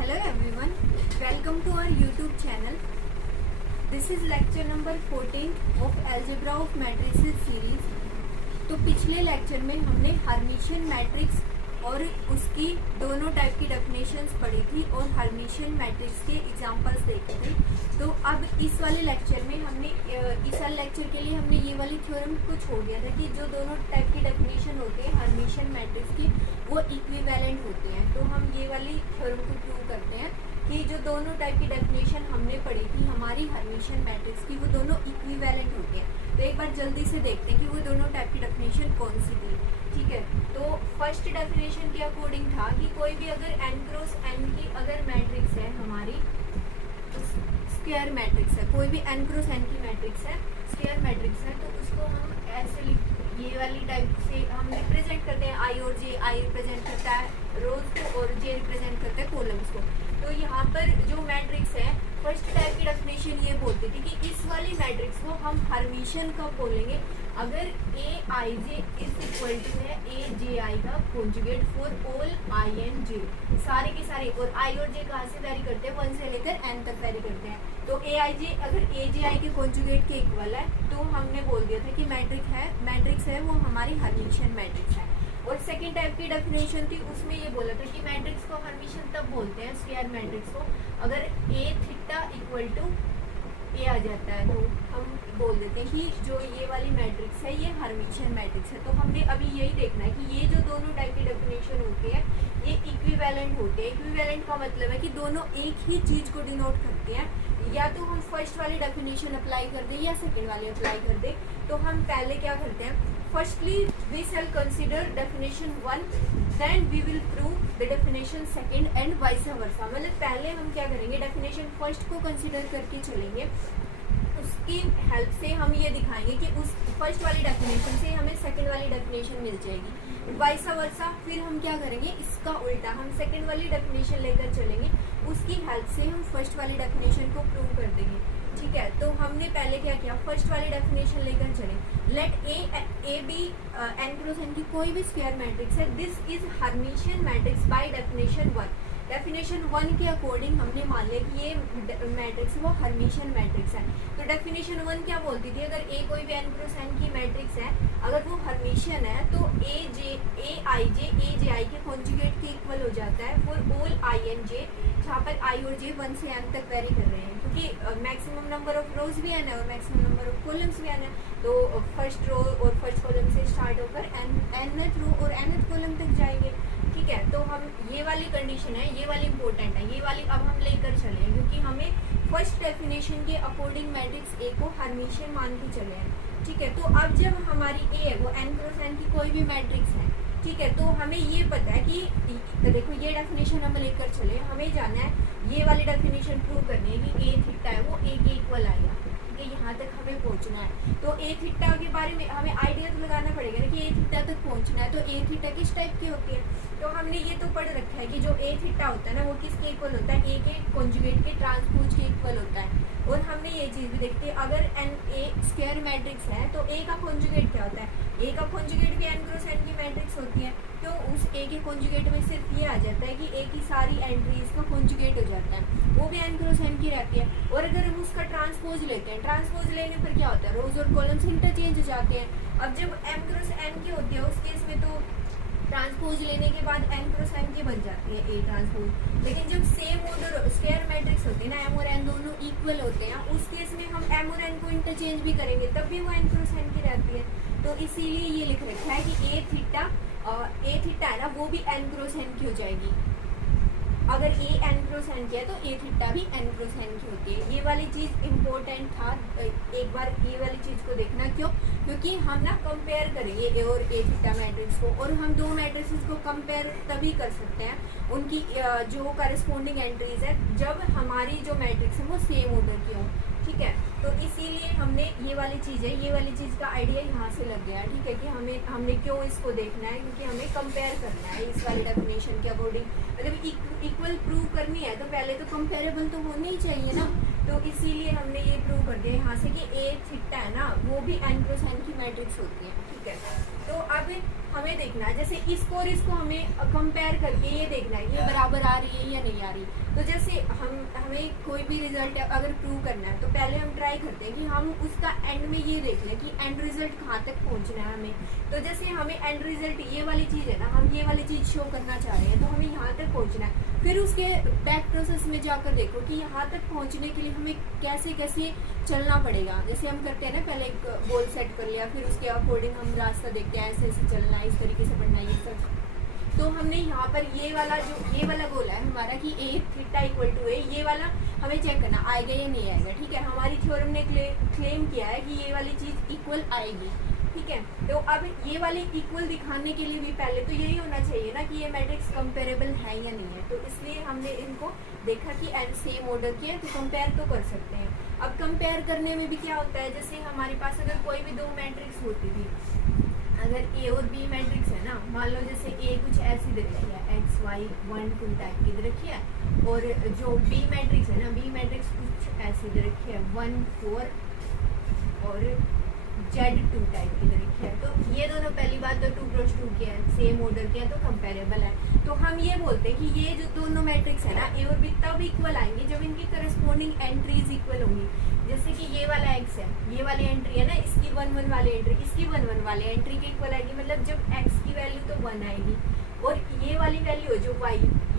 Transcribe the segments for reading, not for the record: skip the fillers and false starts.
Hello everyone, welcome to our YouTube channel. This is lecture number 14 of Algebra of Matrices series. तो पिछले lecture में हमने Hermitian matrix और उसकी दोनों टाइप की डेफिनेशंस पढ़ी थी और हर्मिशियन मैट्रिक्स के एग्जांपल्स देखे थे। तो अब इस वाले लेक्चर में हमने इस वाले लेक्चर के लिए हमने ये वाली थ्योरम कुछ हो गया था कि जो दोनों टाइप की डेफिनेशन होते हैं हर्मिशियन मैट्रिक्स की वो इक्विवेलेंट होते हैं। तो हम ये वाली थ्योरम को प्रूव करते हैं कि जो दोनों टाइप की डेफिनेशन हमने पढ़ी थी हमारी हर्मिशियन मैट्रिक्स की वो दोनों इक्विवेलेंट होते हैं। तो एक बार जल्दी से देखते हैं कि वो दोनों टाइप की डेफिनेशन कौन सी थी। ठीक है, तो फर्स्ट डेफिनेशन के अकॉर्डिंग था कि कोई भी अगर n क्रॉस n की अगर मैट्रिक्स है हमारी स्क्वायर मैट्रिक्स है, कोई भी n क्रॉस n की मैट्रिक्स है स्क्वायर मैट्रिक्स है, तो उसको हम ऐसे ये वाली टाइप से हम रिप्रेजेंट करते हैं आई और जे। आई रिप्रेजेंट करता है रोज को और जे रिप्रेजेंट करता है कॉलम्स को। तो यहाँ पर जो मैट्रिक्स है फर्स्ट टाइप की डेफिनेशन ये बोलती थी कि इस वाली मैट्रिक्स को हम हर्मिशियन कब बोलेंगे अगर a I J is equal to है ए जे आई का conjugate for all i and j, सारे के सारे। और आई और जे कहाँ से वैरी करते हैं, 1 से लेकर n तक वैरी करते हैं। तो ए आई जे अगर ए जे आई के कॉन्जुगेट के इक्वल है तो हमने बोल दिया था कि मैट्रिक्स है वो हमारी हर्मिशियन मैट्रिक्स है। और सेकेंड टाइप की डेफिनेशन थी उसमें ये बोला था कि मैट्रिक्स को हर्मिशियन तब बोलते हैं स्क्वायर मैट्रिक्स को अगर ए थीटा इक्वल टू ए आ जाता है। तो हम बोल देते हैं कि जो ये वाली मैट्रिक्स है ये हर्मिशियन मैट्रिक्स है। तो हमने अभी यही देखना है कि ये जो दोनों टाइप की डेफिनेशन होती है ये इक्विवेलेंट होते हैं। इक्विवेलेंट का मतलब है कि दोनों एक ही चीज़ को डिनोट करते हैं, या तो हम फर्स्ट वाली डेफिनेशन अप्लाई कर दें या सेकेंड वाली अप्लाई कर दें। तो हम पहले क्या करते हैं, firstly we shall consider definition 1 then we will prove the definition second and vice versa. मतलब पहले हम क्या करेंगे, डेफिनेशन फर्स्ट को कंसिडर करके चलेंगे, उसकी हेल्प से हम ये दिखाएंगे कि उस फर्स्ट वाली डेफिनेशन से हमें सेकंड वाली डेफिनेशन मिल जाएगी, वाइस वर्सा। फिर हम क्या करेंगे, इसका उल्टा हम सेकंड वाली डेफिनेशन लेकर चलेंगे, उसकी हेल्प से हम फर्स्ट वाली डेफिनेशन को प्रूव कर देंगे। ठीक है, तो हमने पहले क्या किया, फर्स्ट वाली डेफिनेशन लेकर चले। Let A B n cross n की कोई भी स्क्वायर मैट्रिक्स है, this is Hermitian matrix by definition 1। Definition 1 के अकॉर्डिंग हमने मान लिया कि ये मैट्रिक्स वो हर्मिशियन मैट्रिक्स है। तो डेफिनेशन 1 क्या बोलती थी, अगर ए कोई भी n क्रॉस n की मैट्रिक्स है अगर वो हर्मिशियन है तो ए आई जे आई के कॉन्जुगेट के इक्वल हो जाता है फॉर ऑल आई एंड जे, जहाँ पर आई और जे 1 से n तक वेरी कर रहे हैं क्योंकि मैक्सिमम नंबर ऑफ रोज भी n है और मैक्सिमम नंबर ऑफ कॉलम्स भी n है। तो फर्स्ट रो और फर्स्ट कॉलम से स्टार्ट होकर nth रो और nth कॉलम तक जाएंगे। ठीक है, तो हम ये वाली कंडीशन है, ये वाली इंपॉर्टेंट है, ये वाली अब हम लेकर चले हैं क्योंकि हमें फर्स्ट डेफिनेशन के अकॉर्डिंग मैट्रिक्स ए को हर्मिशियन मान के चले हैं। ठीक है, तो अब जब हमारी ए है वो n क्रॉस n की कोई भी मैट्रिक्स है, ठीक है, तो हमें ये पता है कि देखो ये डेफिनेशन हम लेकर चले, हमें जाना है ये वाली डेफिनेशन प्रूव करनी है कि ए थीटा है वो ए के इक्वल आएगा। यहाँ तक हमें पहुंचना है तो ए थीटा के बारे में हमें आइडिया तो लगाना पड़ेगा ना कि ए थीटा तक पहुंचना है। तो ए थीटा किस टाइप की होती है, तो हमने ये तो पढ़ रखा है कि जो ए थीटा होता है ना वो किसके इक्वल होता है, ए के कॉन्जुगेट के ट्रांसपोज के इक्वल होता है। और हमने ये चीज़ भी देखती है अगर एन ए स्क्वायर मैट्रिक्स है तो ए का कॉन्जुगेट क्या होता है, ए का कॉन्जुगेट भी n क्रॉस n की मैट्रिक्स होती है। तो उस ए के कॉन्जुगेट में सिर्फ ये आ जाता है कि ए की सारी एंट्रीज का कॉन्जुगेट हो जाता है, वो भी n क्रॉस n की रहती है। और अगर हम उसका ट्रांसपोज लेते हैं, ट्रांसपोज लेने पर क्या होता है, रोज और कॉलम्स इंटरचेंज हो जाते हैं। अब जब m क्रॉस n की होती है उस केस में तो ट्रांसपोज लेने के बाद n क्रॉस n की बन जाती है a ट्रांसपोज। लेकिन जब सेम ऑर्डर स्क्वायर मैट्रिक्स होती है ना, m और n दोनों इक्वल होते हैं, उस केस में हम m और n को इंटरचेंज भी करेंगे तब भी वो n क्रॉस n की रहती है। तो इसीलिए ये लिख रखा है कि ए थीटा है ना वो भी n क्रॉस n की हो जाएगी। अगर ए n क्रॉस n की है तो ए थीटा भी n क्रॉस n की होती है। ये वाली चीज़ इम्पोर्टेंट था, एक बार ये वाली चीज़ को देखना। क्यों, क्योंकि हम ना कंपेयर करेंगे ए और ए थीटा मैट्रिक्स को, और हम दो मैट्रिक्स को कंपेयर तभी कर सकते हैं उनकी जो करस्पॉन्डिंग एंट्रीज है जब हमारी जो मैट्रिक्स है वो सेम ऑर्डर की हो। ठीक है, तो इसीलिए हमने ये वाली चीज़ का आइडिया यहाँ से लग गया। ठीक है, कि हमने क्यों इसको देखना है, क्योंकि हमें कंपेयर करना है इस वाली डेफिनेशन के अकॉर्डिंग। मतलब इक्वल प्रूव करनी है तो पहले तो कंपेरेबल तो होनी ही चाहिए ना। तो इसीलिए हमने ये प्रूव कर दिया यहाँ से कि ए थीटा है ना वो भी n क्रॉस n की मैट्रिक्स होती है, ठीक है। तो अब हमें देखना है जैसे इसको और इसको हमें कंपेयर करके ये देखना है ये बराबर आ रही है या नहीं आ रही। तो जैसे हमें कोई भी रिजल्ट अगर प्रूव करना है तो पहले हम ट्राई करते हैं कि हम उसका एंड में ये देख लें कि एंड रिजल्ट कहाँ तक पहुँचना है हमें। तो जैसे हमें एंड रिजल्ट ये वाली चीज़ है ना, हम ये वाली चीज़ शो करना चाह रहे हैं तो हमें यहाँ तक पहुँचना है। फिर उसके बैक प्रोसेस में जाकर देखो कि यहाँ तक पहुँचने के लिए हमें कैसे कैसे चलना पड़ेगा। जैसे हम करते हैं ना, पहले एक गोल सेट कर लिया, फिर उसके अकॉर्डिंग हम रास्ता देखते हैं, ऐसे ऐसे चलना है, इस तरीके से बढ़ना है, ये सब। तो हमने यहाँ पर ये वाला गोल है हमारा कि ए थीटा इक्वल टू ए, ये वाला हमें चेक करना आएगा या नहीं आएगा, ठीक है। हमारी थ्योरम ने क्लेम किया है कि ये वाली चीज़ इक्वल आएगी, ठीक है। तो अब ये वाले इक्वल दिखाने के लिए भी पहले तो यही होना चाहिए ना कि ये मैट्रिक्स कंपेरेबल है या नहीं है। तो इसलिए हमने इनको देखा कि एंड सेम ऑर्डर की है तो कंपेयर तो कर सकते हैं। अब कंपेयर करने में भी क्या होता है, जैसे हमारे पास अगर कोई भी दो मैट्रिक्स होती थी, अगर ए और बी मैट्रिक्स है ना, मान लो जैसे ए कुछ ऐसी दे रखी है x y 1 2 टाइप की दे रखी है, और जो बी मैट्रिक्स है ना, बी मैट्रिक्स कुछ ऐसी दे रखी है 1 4 और Z2 टाइप की दे रखी है। तो ये दोनों पहली बात तो 2 क्रॉस 2 के हैं, सेम ऑर्डर के हैं तो कंपेरेबल है। तो हम ये बोलते हैं कि ये जो दोनों मैट्रिक्स है ना ए और बी तब इक्वल आएंगे जब इनकी करस्पॉन्डिंग एंट्रीज इक्वल होंगी। जैसे कि ये वाला x है, ये वाली एंट्री है ना, इसकी 1 1 वाली एंट्री इसकी 1 1 वाली एंट्री के इक्वल आएगी, मतलब जब x की वैल्यू तो 1 आएगी, और ये वाली वैल्यू जो y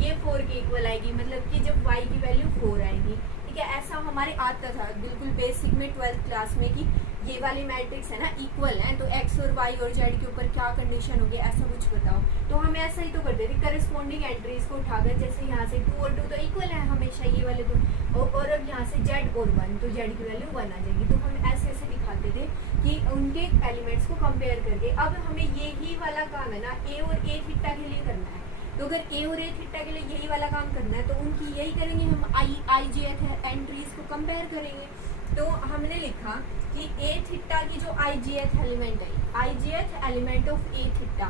ये 4 के इक्वल आएगी, मतलब कि जब y की वैल्यू 4 आएगी, ठीक है। ऐसा हमारे आता था बिल्कुल बेसिक में 12th क्लास में कि ये वाली मैट्रिक्स है ना इक्वल है तो x और y और z के ऊपर क्या कंडीशन होगी ऐसा कुछ बताओ। तो हम ऐसा ही तो करते थे, करस्पॉन्डिंग एंट्रीज को उठाकर, जैसे यहाँ से 2 और 2 तो इक्वल है हमेशा ये वाले तो, और अब यहाँ से z और 1 तो z की वैल्यू 1 आ जाएगी। तो हम ऐसे ऐसे दिखाते थे कि उनके एलिमेंट्स को कंपेयर करके। अब हमें यही वाला काम है ना ए और ए थीटा के लिए करना है। तो अगर ए और ए थीटा के लिए यही वाला काम करना है तो उनकी यही करेंगे, हम आई जेथ एंट्रीज को कंपेयर करेंगे। तो हमने लिखा कि ए थीटा की जो आई जेथ एलिमेंट है, I jth element of A theta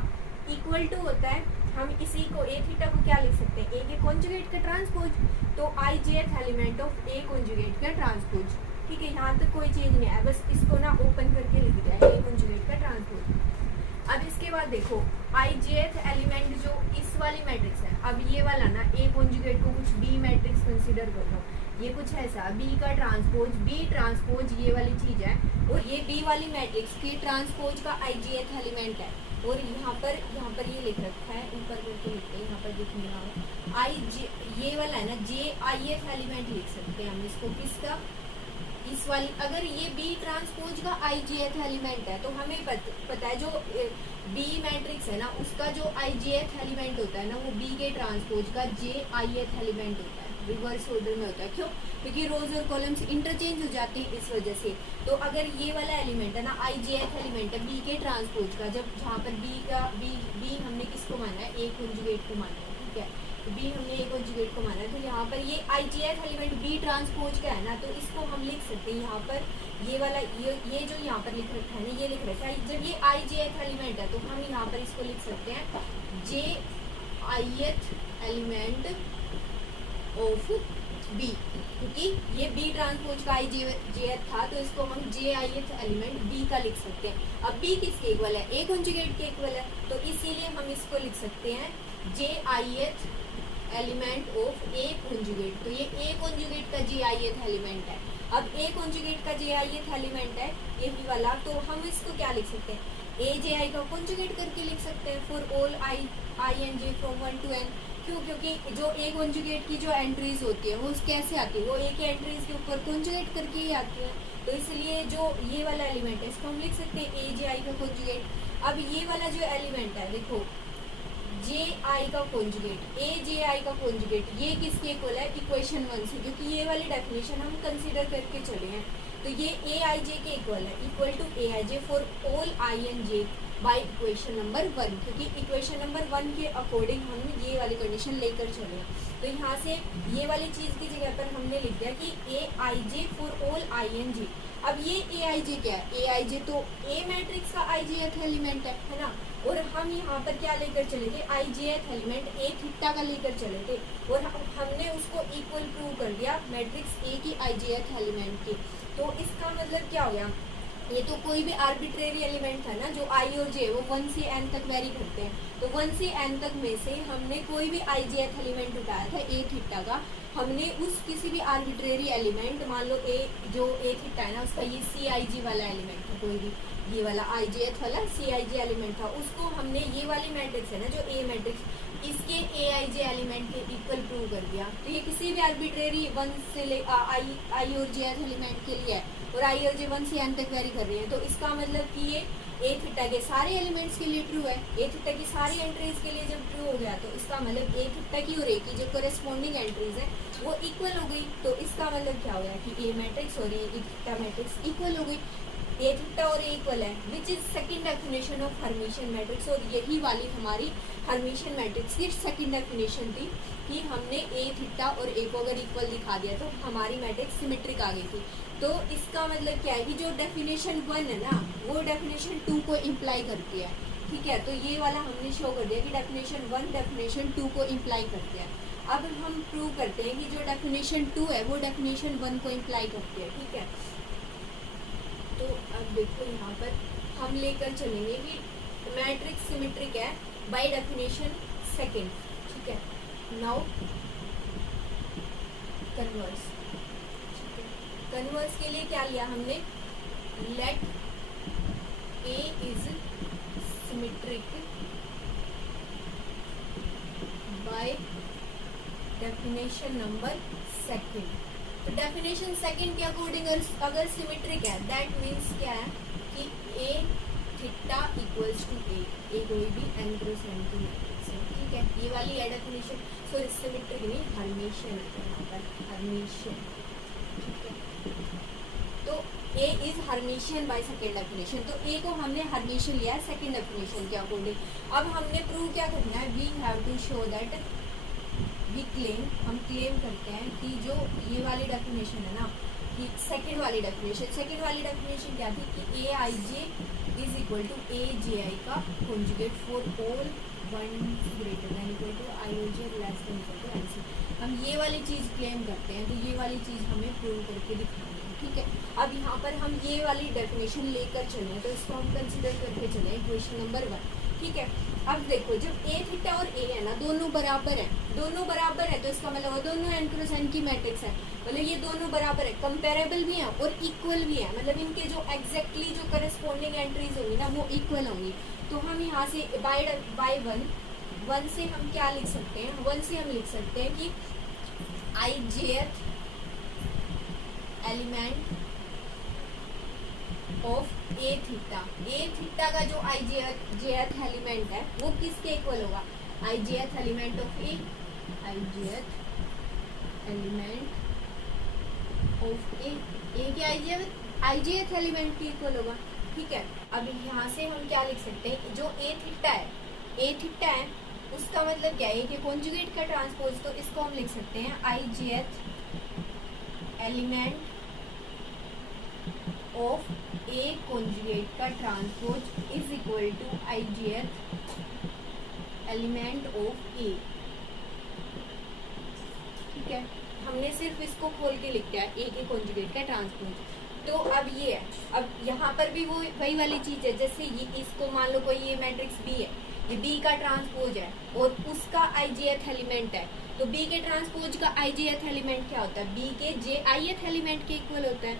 equal to होता है, हम इसी को ए थीटा को क्या लिख सकते हैं, ए के कॉन्जुगेट का ट्रांसपोज, तो आई jth element of a conjugate का ट्रांसपोज, ठीक है। यहाँ तक कोई चेंज नहीं है, बस इसको ना ओपन करके लिख दिया ए कॉन्जुगेट का ट्रांसपोज। अब इसके बाद देखो आई जेथ एलिमेंट जो इस वाली मैट्रिक्स है, अब ये वाला ना ए कॉन्जुगेट को कुछ बी मैट्रिक्स कंसीडर कर लो, ये कुछ ऐसा बी का ट्रांसपोज, बी ट्रांसपोज ये वाली चीज है, और ये बी वाली मैट्रिक्स के ट्रांसपोज का आई जेथ एलिमेंट है। और यहाँ पर ये लिख रखा है, ऊपर करके लिखते हैं, यहाँ पर दिखने आई जे, ये वाला है ना जे आई एथ एलिमेंट लिख सकते हैं हम इसको, किसका, इस वाली। अगर ये बी ट्रांसपोज का आई जी एथ एलिमेंट है तो हमें पता है जो बी मैट्रिक्स है ना उसका जो आई जी एथ एलिमेंट होता है ना वो बी के ट्रांसपोज का जे आई एथ एलिमेंट होता है, रिवर्स ऑर्डर में होता है। क्यों? क्योंकि रोज और कॉलम्स इंटरचेंज हो जाते हैं इस वजह से। तो अगर ये वाला एलिमेंट है ना आई जी एथ एलिमेंट है बी के ट्रांसपोज का, जब जहाँ पर बी हमने किसको माना है, ए कॉन्जुगेट को माना है, ठीक है। तो बी हमने ए कॉन्जुगेट को माना है, तो यहाँ पर ये आई जी एथ एलिमेंट बी ट्रांसपोज का है ना, तो इसको हम लिख सकते हैं यहाँ पर ये वाला ये जो यहाँ पर लिख रखा है ना, ये लिख रखा है जब ये आई जी एथ एलिमेंट है तो हम यहाँ पर इसको लिख सकते हैं जे आई एथ एलिमेंट ऑफ बी, क्योंकि ये बी ट्रांसपोज का आई जे एथ था तो इसको हम जे आई एथ एलिमेंट बी का लिख सकते हैं। अब बी किसके इक्वल है, ए कॉन्जुगेट के इक्वल है, तो इसीलिए हम इसको लिख सकते हैं जे आई एथ एलिमेंट ऑफ ए कॉन्जुगेट। तो ये ए कॉन्जुगेट का जे आई एथ एलिमेंट है। अब ए कॉन्जुगेट का जे आई एथ एलिमेंट है यही वाला, तो हम इसको क्या लिख सकते हैं, ए जे आई का कॉन्जुगेट करके लिख सकते हैं for all I and J from 1 to n। क्यों? क्योंकि जो ए कॉन्जुगेट की जो एंट्रीज होती है वो कैसे आती है, वो ए के एंट्रीज के ऊपर कॉन्जुगेट करके ही आती है। तो इसलिए जो ये वाला एलिमेंट है इसको हम लिख सकते हैं ए जे आई का कॉन्जुगेट। अब ये वाला जो एलिमेंट है देखो जे आई का कॉन्जुगेट, ए जे आई का कॉन्जुगेट, ये किसके इक्वल है, इक्वेशन 1 से, क्योंकि ये वाली डेफिनेशन हम कंसीडर करके चले हैं। तो ये ए आई जे के इक्वल है, equal to A I J for all I and J by equation number 1, क्योंकि इक्वेशन नंबर 1 के अकॉर्डिंग हम ये वाली कंडीशन लेकर चले। तो यहाँ से ये वाली चीज़ की जगह पर हमने लिख दिया कि ए आई जे for all I and j. अब ये ए आई जे क्या है, ए आई जे तो ए मैट्रिक्स का आई जे एथ एलिमेंट है ना, और हम यहाँ पर क्या लेकर चले थे, ijth एलिमेंट ए थीटा का लेकर चले थे और हमने उसको इक्वल प्रूव कर दिया मैट्रिक्स ए की ijth एलिमेंट की। तो इसका मतलब क्या हो गया, ये तो कोई भी आर्बिट्रेरी एलिमेंट था ना, जो आई और जे वो 1 से n तक वेरी करते हैं, तो 1 से n तक में से हमने कोई भी ijth एलिमेंट उठाया था ए थीटा का, हमने उस किसी भी आर्बिट्रेरी एलिमेंट, मान लो ए जो ए थीटा है ना उसका ये CIG वाला एलिमेंट था, कोई भी ये वाला ijth वाला CIG एलिमेंट था, उसको हमने ये वाली मैट्रिक्स है ना जो ए मैट्रिक्स, इसके aij एलिमेंट के इक्वल प्रूव कर दिया। तो ये किसी भी आर्बिट्रेरी 1 से ले आई और जे एलिमेंट के लिए है और आई और जे 1 से n तक वेरी कर रही है, तो इसका मतलब कि ये ए थीटा के सारे एलिमेंट्स के लिए ट्रू है। ए थीटा की सारी एंट्रीज के लिए जब ट्रू हो गया तो इसका मतलब ए थीटा की और ए की जो कोरेस्पॉन्डिंग एंट्रीज है वो इक्वल हो गई। तो इसका मतलब क्या हो गया कि ए मैट्रिक्स और ए थीटा मैट्रिक्स इक्वल हो गई, ए थीटा और ए इक्वल है, which is second definition of Hermitian matrix. और यही वाली हमारी हर्मिशियन मैट्रिक्स की सेकंड डेफिनेशन थी कि हमने ए थीटा और ए को अगर इक्वल दिखा दिया तो हमारी मैट्रिक्स सिमेट्रिक आ गई थी। तो इसका मतलब क्या है कि जो डेफिनेशन 1 है ना वो डेफिनेशन 2 को इम्प्लाई करती है, ठीक है। तो ये वाला हमने शो कर दिया कि डेफिनेशन 1 डेफिनेशन 2 को इम्प्लाई करती है। अब हम प्रूव करते हैं कि जो डेफिनेशन 2 है वो डेफिनेशन 1 को इम्प्लाई करती है, ठीक है। तो अब देखो यहाँ पर हम लेकर चलेंगे कि मैट्रिक्स सिमेट्रिक है बाय डेफिनेशन सेकंड, ठीक है। नाउ कन्वर्स, कन्वर्स के लिए क्या लिया हमने, let a is symmetric by definition number second. तो डेफिनेशन सेकंड के अकॉर्डिंग अगर सिमेट्रिक है दैट मीन्स क्या है कि a theta equals to a कोई भी n क्रॉस n की मैट्रिक्स है, ठीक है। ये वाली है डेफिनेशन। सो सिमेट्रिक नहीं हर्मिशियन है यहाँ पर, हर्मिशियन, ठीक है। तो a is Hermitian by second definition. तो ए को हमने हर्मिशियन लिया है सेकेंड डेफिनेशन के अकॉर्डिंग। अब हमने प्रूव क्या करना है, we have to show that we claim, हम क्लेम करते हैं कि जो ये वाली डेफिनेशन है ना कि सेकेंड वाली डेफिनेशन क्या थी कि ए आई जे इज इक्वल टू ए जे आई का conjugate for all 1 greater than equal to I O J less than equal to N C. हम ये वाली चीज़ क्लेम करते हैं, तो ये वाली चीज़ हमें प्रूव करके दिखानी है, ठीक है। अब यहाँ पर हम ये वाली डेफिनेशन लेकर चलें तो इसको हम कंसिडर करके चलें इक्वेशन नंबर 1, ठीक है। अब देखो जब ए थीटा और ए है ना दोनों बराबर है तो इसका मतलब दोनों n क्रॉस n की मैट्रिक्स है, मतलब ये दोनों बराबर है, कंपेरेबल भी है और इक्वल भी है, मतलब इनके जो एग्जैक्टली जो करस्पॉन्डिंग एंट्रीज होंगी ना वो इक्वल होंगी। तो हम यहाँ से बाय वन से हम क्या लिख सकते हैं, 1 से हम लिख सकते हैं कि ijth element of A theta का जो ijth एलिमेंट है वो किसके इक्वल होगा, ijth element of a, ijth element of a के ijth एलिमेंट के इक्वल होगा, ठीक है। अब यहाँ से हम क्या लिख सकते हैं, जो ए थीटा है उसका मतलब क्या है कि कॉन्जुगेट का ट्रांसपोज, तो इसको हम लिख सकते हैं ijth element of a conjugate का transpose is equal to ijth element of a, ठीक है। हमने सिर्फ इसको खोल के लिख दिया ए के कॉन्जुगेट का ट्रांसपोज। तो अब ये है, अब यहाँ पर भी वो वही वाली चीज़ है, जैसे ये इसको मान लो कोई ये मैट्रिक्स बी है, ये बी का ट्रांसपोज है और उसका ijth एलिमेंट है, तो बी के ट्रांसपोज का ijth एलिमेंट क्या होता है, बी के jith एलिमेंट के इक्वल होता है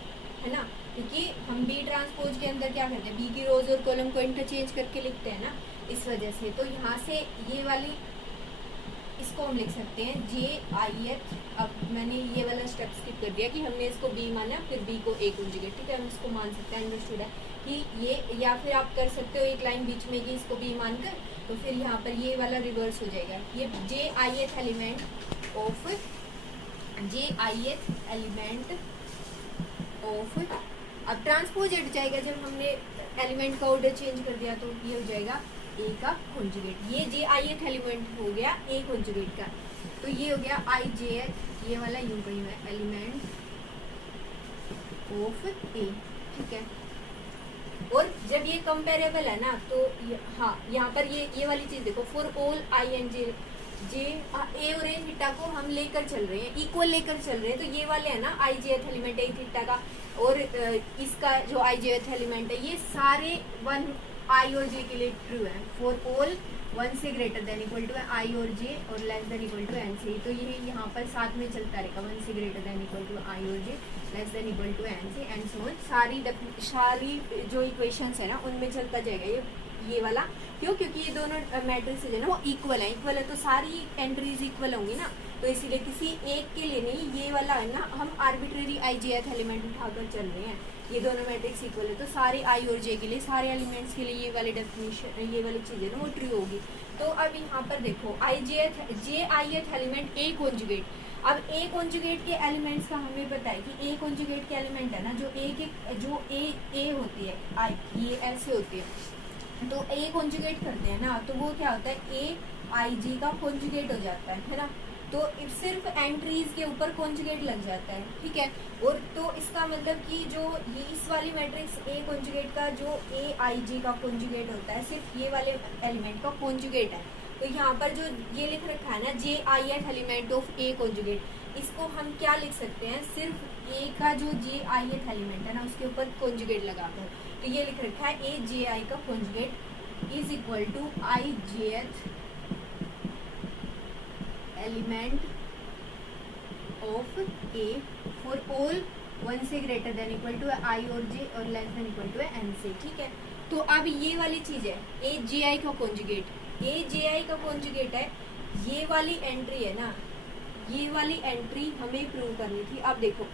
ना, क्योंकि हम बी ट्रांसपोज के अंदर क्या करते हैं, बी की रोज और कॉलम को इंटरचेंज करके लिखते हैं ना, इस वजह से। तो यहाँ से ये वाली इसको हम लिख सकते हैं jith। अब मैंने ये वाला स्टेप स्किप कर दिया कि हमने इसको b माना फिर b को a कॉन्जुगेट, ठीक है, हम इसको मान सकते हैं, अंडरस्टूड है कि ये, या फिर आप कर सकते हो एक लाइन बीच में कि इसको b मानकर, तो फिर यहाँ पर ये वाला रिवर्स हो जाएगा, ये jith एलिमेंट ऑफ अब ट्रांसपोज हट जाएगा जब हमने एलिमेंट का ऑर्डर चेंज कर दिया, तो ये हो जाएगा ए का कॉन्जुगेट, ये jith एलिमेंट हो गया ए कॉन्जुगेट का, तो ये हो गया ijth, ये वाला यूं कहीं है एलिमेंट ऑफ ए, ठीक है। और जब ये कंपेरेबल है ना तो हाँ यहाँ पर ये वाली चीज देखो, for all I and j a और ए थीटा को हम लेकर चल रहे हैं, इक्वल लेकर चल रहे हैं, तो ये वाले है ना आई जे एथ एलिमेंट है थीटा का, और इसका जो आई जे एथ एलिमेंट है ये सारे वन आई और जे के लिए ट्रू है। फॉर ऑल वन से ग्रेटर देन इक्वल टू आई और जे और less than equal to N से, तो ये यहाँ पर साथ में चलता रहेगा, वन से ग्रेटर देन इक्वल टू आई और j less than equal to N से एंड सो ऑन, सारी जो इक्वेशंस है ना उनमें चलता जाएगा ये वाला। क्यों? क्योंकि ये दोनों मैट्रिसेस है ना वो इक्वल है तो सारी एंट्रीज इक्वल होंगी ना, तो इसीलिए किसी एक के लिए नहीं, ये वाला है ना हम आर्बिट्रेरी आई जे एथ एलिमेंट उठाकर चल रहे हैं, ये दोनों मैट्रिक्स इक्वल है तो सारे आई और जे के लिए, सारे एलिमेंट्स के लिए ये वाली डेफिनेशन, ये वाली चीज़ है ना वो ट्रू होगी। तो अब यहाँ पर देखो जे आई एथ एलिमेंट ए कॉन्जुगेट, अब ए कॉन्जुगेट के एलिमेंट्स का हमें पता है कि ए कॉन्जुगेट के एलिमेंट है ना जो ए होती है आई, ये ऐसे होती है, तो ए कॉन्जुगेट करते हैं ना तो वो क्या होता है ए आई जी का कॉन्जुगेट हो जाता है ना, तो सिर्फ एंट्रीज के ऊपर कॉन्जुगेट लग जाता है, ठीक है। और तो इसका मतलब कि जो ये इस वाली मैट्रिक्स ए कॉन्जुगेट का जो ए आई जी का कॉन्जुगेट होता है सिर्फ ये वाले एलिमेंट का कॉन्जुगेट है, तो यहाँ पर जो ये लिख रखा है ना जे आई एथ एलिमेंट ऑफ ए कॉन्जुगेट, इसको हम क्या लिख सकते हैं, सिर्फ ए का जो जे आई एथ एलिमेंट है ना उसके ऊपर कॉन्जुगेट लगाकर, तो ये लिख रखा है ए जे आई का conjugate is equal to I jth element of A for all one से ग्रेटर देन इक्वल टू आई और जे और less than equal to N से, ठीक है। तो अब ये वाली चीज है ए जे आई का कॉन्जुगेट, ए जे आई का कॉन्जुगेट है, ये वाली एंट्री है ना, ये वाली एंट्री हमें प्रूव करनी थी। अब देखो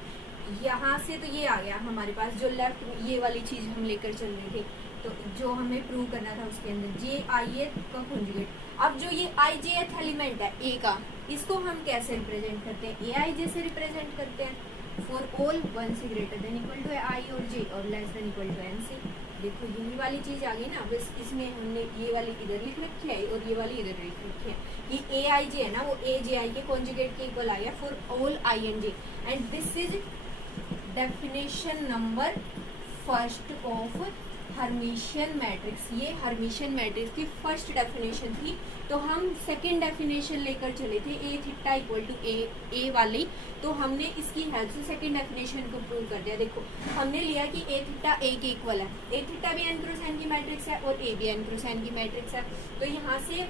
यहाँ से तो ये आ गया हमारे पास, जो लेफ्ट में ये वाली चीज हम लेकर चल रहे थे, तो जो हमें प्रूव करना था उसके अंदर जे आई एथ का कॉन्जुगेट। अब जो ये आई जे एथ एलिमेंट है ए का, इसको हम कैसे रिप्रेजेंट करते हैं, ए आई जे से रिप्रेजेंट करते हैं, फॉर ऑल वन से ग्रेटर देन इक्वल टू आई और जे और less than equal to N से। देखो यही वाली चीज आ गई ना, बस इसमें हमने ये वाली इधर लिख रखी है और ये वाली इधर लिख रखी है, ये ए आई जे है ना वो ए जे आई के कॉन्जुगेट के इक्वल आ गया for all I and J, and this is definition number first of Hermitian matrix. ये हर्मिशियन मैट्रिक्स की फर्स्ट डेफिनेशन थी, तो हम सेकंड डेफिनेशन लेकर चले थे A theta equal to A वाली, तो हमने इसकी हेल्प से सेकंड डेफिनेशन को प्रूव कर दिया। देखो हमने लिया कि ए थीटा ए के इक्वल है, ए थीटा भी एन क्रॉस एन की मैट्रिक्स है और ए भी एन क्रॉस एन की मैट्रिक्स है, तो यहाँ से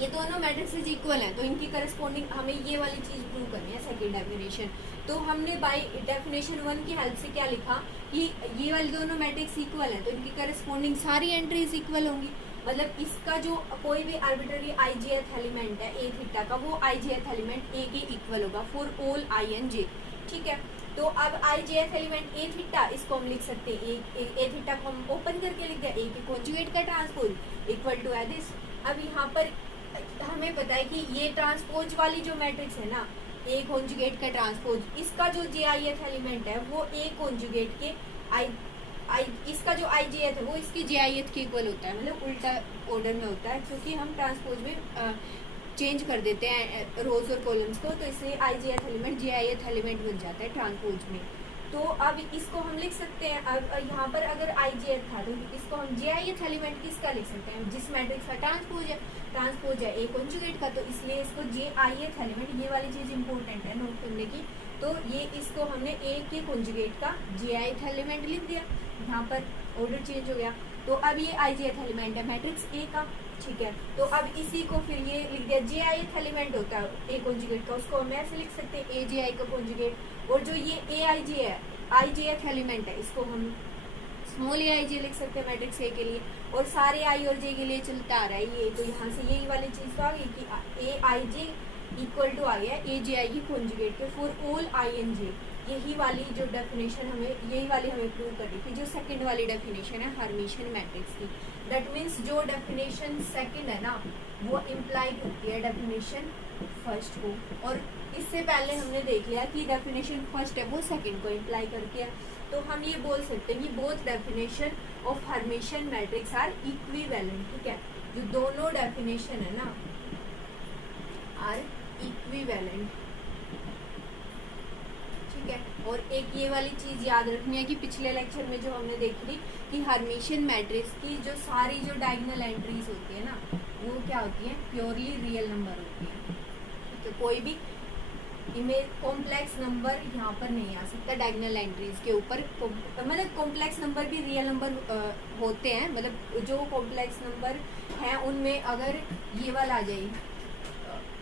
ये दोनों मैट्रिक्सेस इक्वल हैं, तो इनकी करस्पॉन्डिंग हमें ये वाली चीज प्रूव करनी है सेकंड डेफिनेशन। तो हमने बाय डेफिनेशन वन की हेल्प से क्या लिखा कि ये वाली दोनों मैट्रिक्स इक्वल हैं, तो इनकी करस्पॉन्डिंग सारी एंट्रीज इक्वल होंगी, मतलब इसका जो कोई भी आर्बिट्ररी आई जे एथ एलिमेंट है ए थीटा का, वो आई जे एथ एलिमेंट ए के इक्वल होगा for all I and J, ठीक है। तो अब आई जे एथ एलिमेंट ए थीटा, इसको हम लिख सकते हैं ए थीटा को हम ओपन करके लिख दिया, ए के कॉन्जुगेट का ट्रांसपोज इक्वल टू दिस। अब यहाँ पर हमें पता है कि ये ट्रांसपोज वाली जो मैट्रिक्स है ना ए कॉन्जुगेट का ट्रांसपोज, इसका जो जे आई एथ एलिमेंट है वो ए कॉन्जुगेट के इसका जो आई जे एथ है वो इसकी जे आई एथ के इक्वल होता है, मतलब उल्टा ऑर्डर में होता है, क्योंकि हम ट्रांसपोज में चेंज कर देते हैं रोज और कॉलम्स को, तो इससे आई जे एथ एलिमेंट जे आई एथ एलिमेंट बन जाता है ट्रांसपोज में। तो अब इसको हम लिख सकते हैं, अब यहाँ पर अगर आई जे एथ था तो इसको हम जे आई एथ एलिमेंट किसका लिख सकते हैं, जिस मैट्रिक्स का ट्रांसपोज है ए कॉन्जुगेट का, तो इसलिए इसको जे आई एथ एलिमेंट, ये वाली चीज इंपॉर्टेंट है नोट करने की, तो ये इसको हमने ए के कॉन्जुगेट का जे आई एथ एलिमेंट लिख दिया, यहाँ पर ऑर्डर चेंज हो गया। तो अब ये आई जे एथ एलिमेंट है मैट्रिक्स ए का, ठीक है। तो अब इसी को फिर ये लिख दिया जे आई एथ एलिमेंट होता है ए कॉन्जुगेट का, उसको हम ऐसे लिख सकते हैं ए जे आई का कॉन्जुगेट, और जो ये ए आई जे है आई जे एथ एलिमेंट है, इसको हम स्मॉल ए आई जे लिख सकते हैं मैट्रिक्स ए के लिए, और सारे आई और जे के लिए चलता आ रहा है ये, तो यहाँ से यही वाली चीज तो आ गई कि ए आई जे इक्वल टू आ गया ए जे आई की कॉन्जुगेट के for all I and J. यही वाली जो डेफिनेशन यही वाली हमें प्रूव करनी थी, जो सेकंड वाली डेफिनेशन है हर्मिशियन मैट्रिक्स की। दैट मीन्स जो डेफिनेशन सेकंड है ना वो इम्प्लाई करती है डेफिनेशन फर्स्ट को, और इससे पहले हमने देख लिया कि डेफिनेशन फर्स्ट है वो सेकंड को इम्प्लाई करती है। तो हम ये बोल सकते हैं कि both definition of Hermitian matrix are equivalent, ठीक है। जो दोनों डेफिनेशन है ना आर इक्विवेलेंट, ठीक है। और एक ये वाली चीज़ याद रखनी है कि पिछले लेक्चर में जो हमने देखी थी कि हर्मिशियन मैट्रिक्स की जो सारी जो डायगोनल एंट्रीज होती है ना, वो क्या होती है, प्योरली रियल नंबर होती है। तो कोई भी इमेज कॉम्प्लेक्स नंबर यहाँ पर नहीं आ सकता डायगोनल एंट्रीज के ऊपर। मतलब कॉम्प्लेक्स नंबर भी रियल नंबर होते हैं, मतलब जो कॉम्प्लेक्स नंबर हैं उनमें अगर ये वाला आ जाए,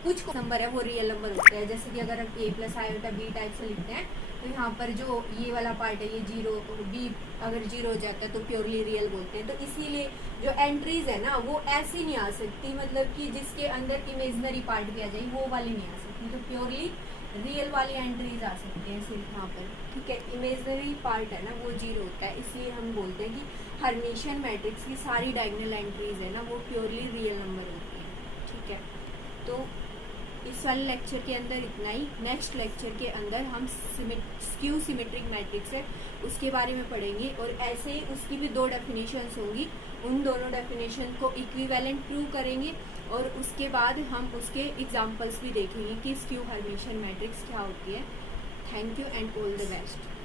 कुछ नंबर है वो रियल नंबर होते हैं। जैसे कि अगर हम a plus iota b type से लिखते हैं तो यहाँ पर जो ये वाला पार्ट है, ये जीरो b अगर जीरो हो जाता है तो प्योरली रियल बोलते हैं। तो इसीलिए जो एंट्रीज है ना वो ऐसी नहीं आ सकती, मतलब कि जिसके अंदर इमेजनरी पार्ट भी आ जाए, वो वाली नहीं आ सकती। तो प्योरली रियल वाली एंट्रीज आ सकते हैं सिर्फ यहाँ पर, ठीक है। इमेजनरी पार्ट है ना वो जीरो होता है, इसलिए हम बोलते हैं कि हर्मिशियन मैट्रिक्स की सारी डायगोनल एंट्रीज है ना वो प्योरली रियल नंबर होती है, ठीक है। तो इस वाले लेक्चर के अंदर इतना ही। नेक्स्ट लेक्चर के अंदर हम स्क्यू सिमेट्रिक मैट्रिक्स है उसके बारे में पढ़ेंगे, और ऐसे ही उसकी भी 2 डेफिनेशंस होंगी। उन दोनों डेफिनेशन को इक्विवेलेंट प्रूव करेंगे, और उसके बाद हम उसके एग्जांपल्स भी देखेंगे कि स्क्यू हर्मिशियन मैट्रिक्स क्या होती है। Thank you and all the best.